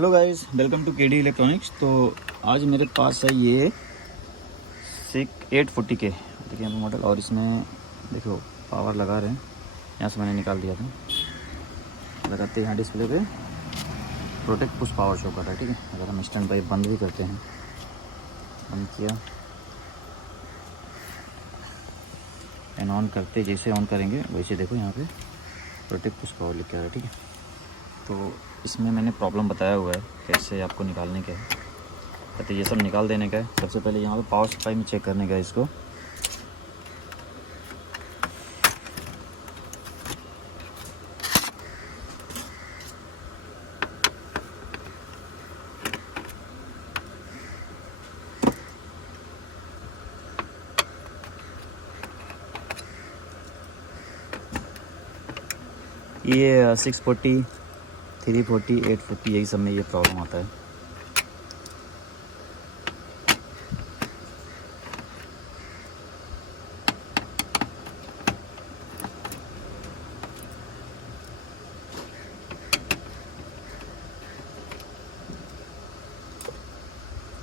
Hello guys, welcome to KD electronics. तो आज मेरे पास है ये 840 के देखिए यहाँ पे मॉडल, और इसमें देखो पावर लगा रहे हैं। यहाँ से मैंने निकाल दिया था, लगाते यहाँ डिस्प्ले पे प्रोटेक्ट पुश पावर शो कर रहा है। ठीक है, अगर हम स्टैंड बाई बंद भी करते हैं, बंद किया एंड ऑन करते, जैसे ऑन करेंगे वैसे देखो यहाँ पे प्रोटेक्ट पुश पावर लिख के आ रहा है। ठीक है, तो इसमें मैंने प्रॉब्लम बताया हुआ है कैसे आपको निकालने का है। कहते ये सब निकाल देने का है। सबसे पहले यहाँ पे पावर सप्लाई में चेक करने का है इसको। ये 640, 340, 840 यही सब में ये प्रॉब्लम आता है।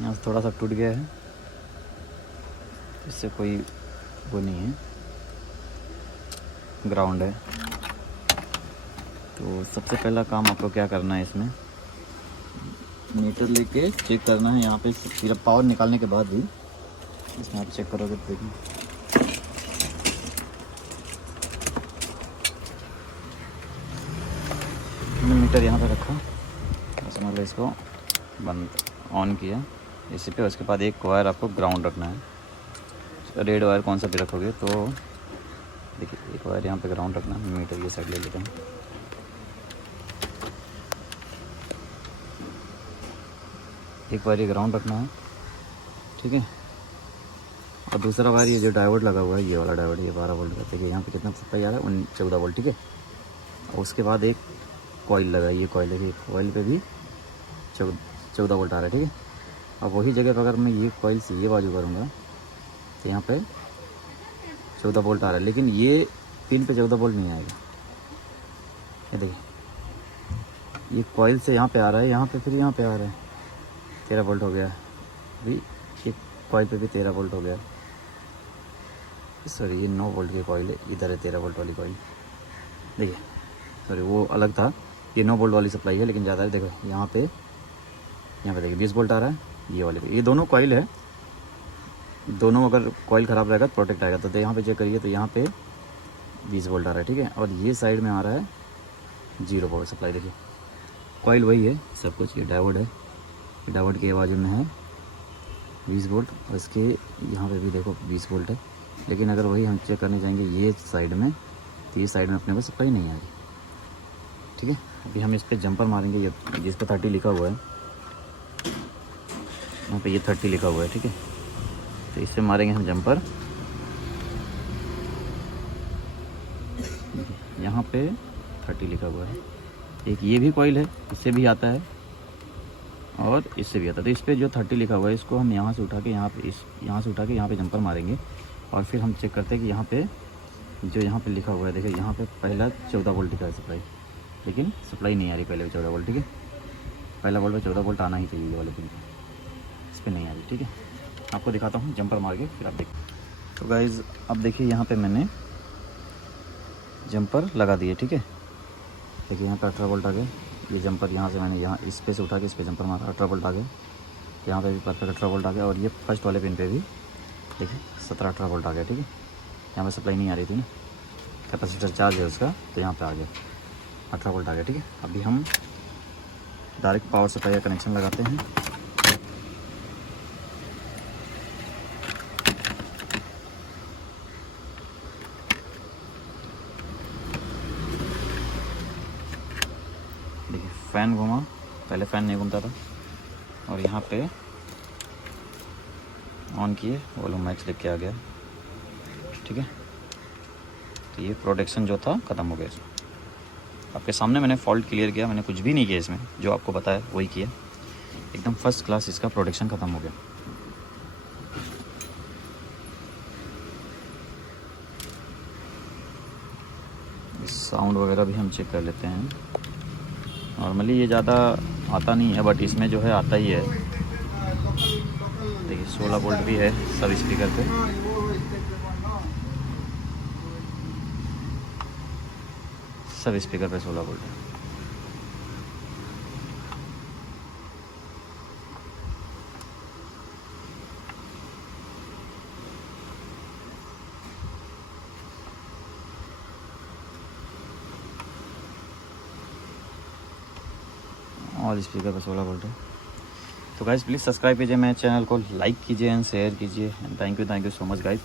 यहाँ से थोड़ा सा टूट गया है, इससे कोई वो नहीं है, ग्राउंड है। तो सबसे पहला काम आपको क्या करना है, इसमें मीटर लेके चेक करना है। यहाँ पे सिर्फ पावर निकालने के बाद भी इसमें आप चेक करोगे तो देखिए मैंने मीटर यहाँ पे रखा, समझ लो इसको बंद ऑन किया इसी पे। उसके बाद एक वायर आपको ग्राउंड रखना है, रेड वायर कौन सा भी रखोगे तो देखिए एक वायर यहाँ पे ग्राउंड रखना है। मीटर ये साइड ले लेते हैं, एक वायर ये ग्राउंड रखना है। ठीक है, और दूसरा वायर ये जो डायोड लगा हुआ है, ये वाला डायोड, ये 12 वोल्ट का। देखिए यहाँ पे कितना सप्लाई आ रहा है, 14 वोल्ट। ठीक है, और उसके बाद एक कॉइल लगा है, ये कॉइल है, कॉइल पे भी 14 वोल्ट आ रहा है। ठीक है, अब वही जगह पर अगर मैं ये कॉइल से ये बाजू करूँगा तो यहाँ पे 14 वोल्ट आ रहा है, लेकिन ये पिन पे 14 वोल्ट नहीं आएगा। ये देखिए ये कॉइल से यहाँ पे आ रहा है, यहाँ पे फिर यहाँ पे आ रहा है, 13 वोल्ट हो गया। अभी ये कॉइल पे भी 13 वोल्ट हो गया। सॉरी, ये 9 वोल्ट की कॉइल है, इधर है 13 वोल्ट वाली कॉइल। देखिए सॉरी वो अलग था, ये 9 वोल्ट वाली सप्लाई है, लेकिन ज़्यादा है। देखो यहाँ पे देखिए 20 वोल्ट आ रहा है ये वाले पे। ये दोनों कॉइल है, दोनों अगर कॉइल ख़राब रहेगा तो प्रोटेक्ट आएगा। तो यहाँ पे चेक करिए तो यहाँ पे 20 वोल्ट आ रहा है। ठीक है, और ये साइड में आ रहा है 0 वोल्ट सप्लाई। देखिए कॉइल वही है सब कुछ, ये डायोड है, डायोड के बाजू में है 20 वोल्ट, और इसके यहाँ पे भी देखो 20 वोल्ट है। लेकिन अगर वही हम चेक करने जाएंगे ये साइड में, तो ये साइड में अपने को सप्लाई नहीं आ रही। ठीक है, अभी हम इस पर जंपर मारेंगे, ये जिस पर 30 लिखा हुआ है, यहाँ पे ये 30 लिखा हुआ है। ठीक है, तो इससे मारेंगे हम जंपर। यहाँ पे 30 लिखा हुआ है। एक ये भी कॉइल है, इससे भी आता है और इससे भी आता है। तो इस पर जो 30 लिखा हुआ है, इसको हम यहाँ से उठा के यहाँ पे यहाँ से उठा के यहाँ पे जंपर मारेंगे, और फिर हम चेक करते हैं कि यहाँ पे जो यहाँ पे लिखा हुआ है, देखिए यहाँ पे पहला 14 वोल्ट लिखा है सप्लाई, लेकिन सप्लाई नहीं आ रही पहले 14 वोल्ट। ठीक है, पहला वोल्ट में 14 वोल्ट आना ही चाहिए, ये वाले पिन पे, इस पर नहीं आ रही। ठीक है, आपको दिखाता हूँ जंपर मार के, फिर आप देखिए। तो गाइज़ अब देखिए यहाँ पे मैंने जंपर लगा दिए। ठीक है, देखिए यहाँ पे 18 वोल्ट आ गया। ये जंपर यहाँ से मैंने यहाँ इस पे से उठा के इस पे जंपर मारा, 18 वोल्ट आ गया। यहाँ पे भी परफेक्ट 18 वोल्ट आ गया, और ये फर्स्ट वाले पिन पे भी देखिए 17-18 वोल्ट आ गया। ठीक है, यहाँ पे सप्लाई नहीं आ रही थी ना, कैपेसिटर चार्ज है उसका, तो यहाँ पे आ गया 18 वोल्ट आ गया। ठीक है, अभी हम डायरेक्ट पावर सप्लाई का कनेक्शन लगाते हैं। देखिए फ़ैन घूमा, पहले फ़ैन नहीं घूमता था, और यहाँ पे ऑन किए वॉल्यूम मैच लिख के आ गया। ठीक है, तो ये प्रोटेक्शन जो था ख़त्म हो गया इसमें। आपके सामने मैंने फॉल्ट क्लियर किया, मैंने कुछ भी नहीं किया इसमें, जो आपको बताया वही किया। एकदम फर्स्ट क्लास इसका प्रोटेक्शन ख़त्म हो गया। साउंड वगैरह भी हम चेक कर लेते हैं। नॉर्मली ये ज़्यादा आता नहीं है, बट इसमें जो है आता ही है। देखिए 16 वोल्ट भी है सब स्पीकर पे। सब स्पीकर पे 16 वोल्ट है। और स्पीकर पे 16 वोल्ट है। तो गाइज़ प्लीज़ सब्सक्राइब कीजिए मेरे चैनल को, लाइक कीजिए एंड शेयर कीजिए। And thank you so much guys.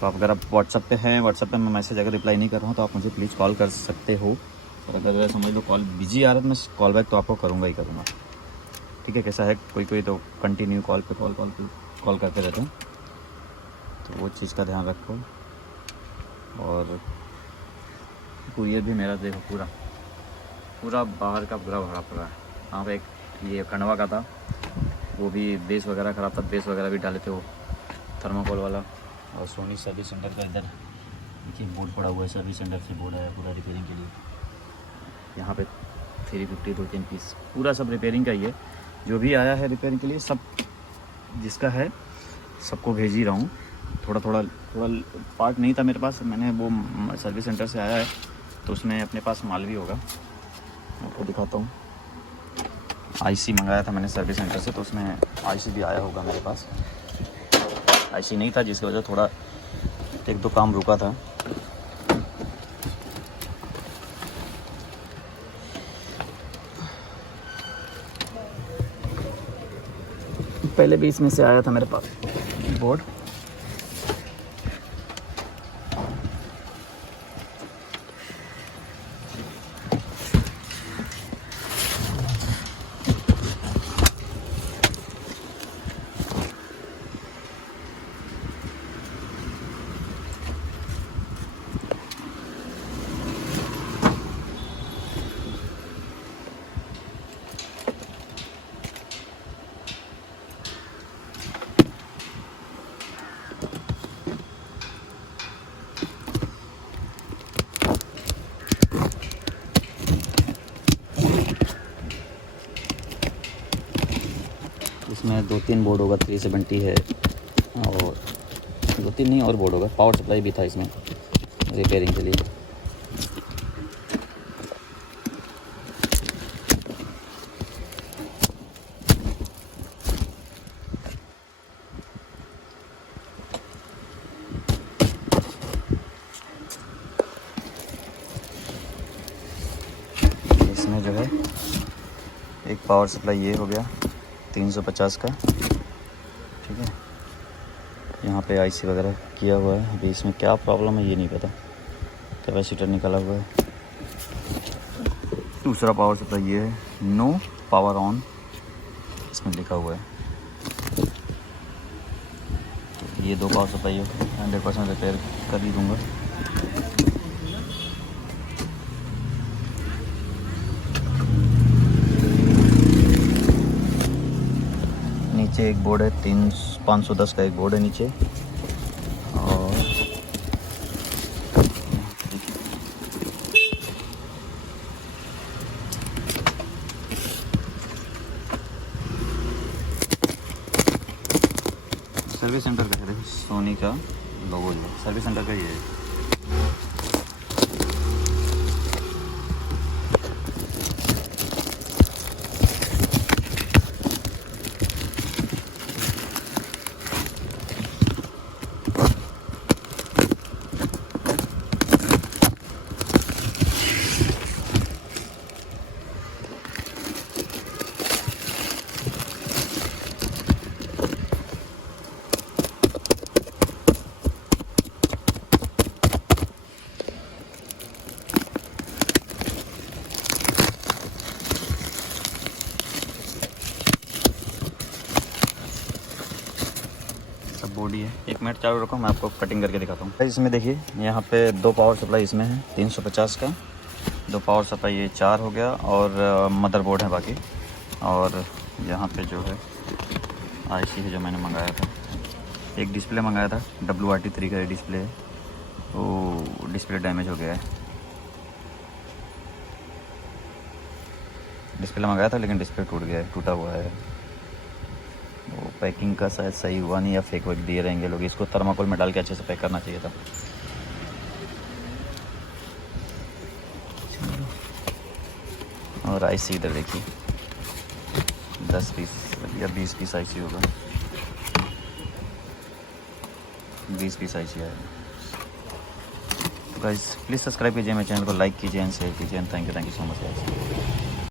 तो आप अगर आप व्हाट्सअप पे हैं, व्हाट्सअप पे मैं मैसेज अगर रिप्लाई नहीं कर रहा हूँ तो आप मुझे प्लीज़ कॉल कर सकते हो। और अगर समझ लो कॉल बिजी आ रहा है तो मैं कॉल बैक तो आपको करूँगा ही करूँगा। ठीक है, कैसा है, कोई तो कंटिन्यू कॉल करते रहते हैं, तो वो चीज़ का ध्यान रखो। और कुरियर भी मेरा देखो पूरा बाहर का पूरा भरा पड़ा है। यहाँ पे एक ये खंडवा का था, वो भी बेस वगैरह ख़राब था, बेस वगैरह भी डाले थे वो थर्माकोल वाला। और सोनी सर्विस सेंटर का इधर देखिए बोर्ड पड़ा हुआ है, सर्विस सेंटर से बोर्ड है पूरा रिपेयरिंग के लिए। यहाँ पे 350 2-3 पीस पूरा सब रिपेयरिंग का ही है। जो भी आया है रिपेयरिंग के लिए, सब जिसका है सबको भेज ही रहा हूँ। थोड़ा पार्ट नहीं था मेरे पास, मैंने वो सर्विस सेंटर से आया है तो उसमें अपने पास माल भी होगा। आपको दिखाता हूँ, आईसी मंगाया था मैंने सर्विस सेंटर से, तो उसमें आईसी भी आया होगा मेरे पास। आईसी नहीं था जिसकी वजह थोड़ा 1-2 काम रुका था। पहले भी इसमें से आया था मेरे पास बोर्ड। इसमें 2-3 बोर्ड होगा, 370 है और 2-3 नहीं और बोर्ड होगा। पावर सप्लाई भी था इसमें रिपेयरिंग के लिए। इसमें जो है एक पावर सप्लाई ये हो गया 350 का, ठीक है। यहाँ पे आईसी वगैरह किया हुआ है। अभी इसमें क्या प्रॉब्लम है ये नहीं पता, कैपेसिटर निकाला हुआ है। दूसरा पावर सप्लाई ये है, नो पावर ऑन इसमें लिखा हुआ है। तो ये 2 पावर सप्लाई 100% रिपेयर कर ही दूँगा। नीचे एक बोर्ड है 510 का, एक बोर्ड है नीचे। और सर्विस सेंटर का है, सोनी का लोगो जो है सर्विस सेंटर का ही है। बॉडी है। 1 मिनट चालू रखो, मैं आपको कटिंग करके दिखाता हूँ। इसमें देखिए यहाँ पे 2 पावर सप्लाई इसमें है 350 का, 2 पावर सप्लाई ये 4 हो गया और मदरबोर्ड है बाकी। और यहाँ पे जो है आईसी है जो मैंने मंगाया था। एक डिस्प्ले मंगाया था WRT3 का डिस्प्ले है, वो डिस्प्ले डैमेज हो गया है। डिस्प्ले मंगाया था लेकिन डिस्प्ले टूट गया है, टूटा हुआ है। वो पैकिंग का शायद सही हुआ नहीं या फेक वेक दिए रहेंगे लोग। इसको थर्माकोल में डाल के अच्छे से पैक करना चाहिए था। और आईसी इधर देखिए 10 पीस या 20 पीस आईसी होगा, 20 पीस आईसी आएगा। तो गाइस प्लीज़ सब्सक्राइब कीजिए मेरे चैनल को, लाइक कीजिए एंड शेयर कीजिए and thank you so much guys.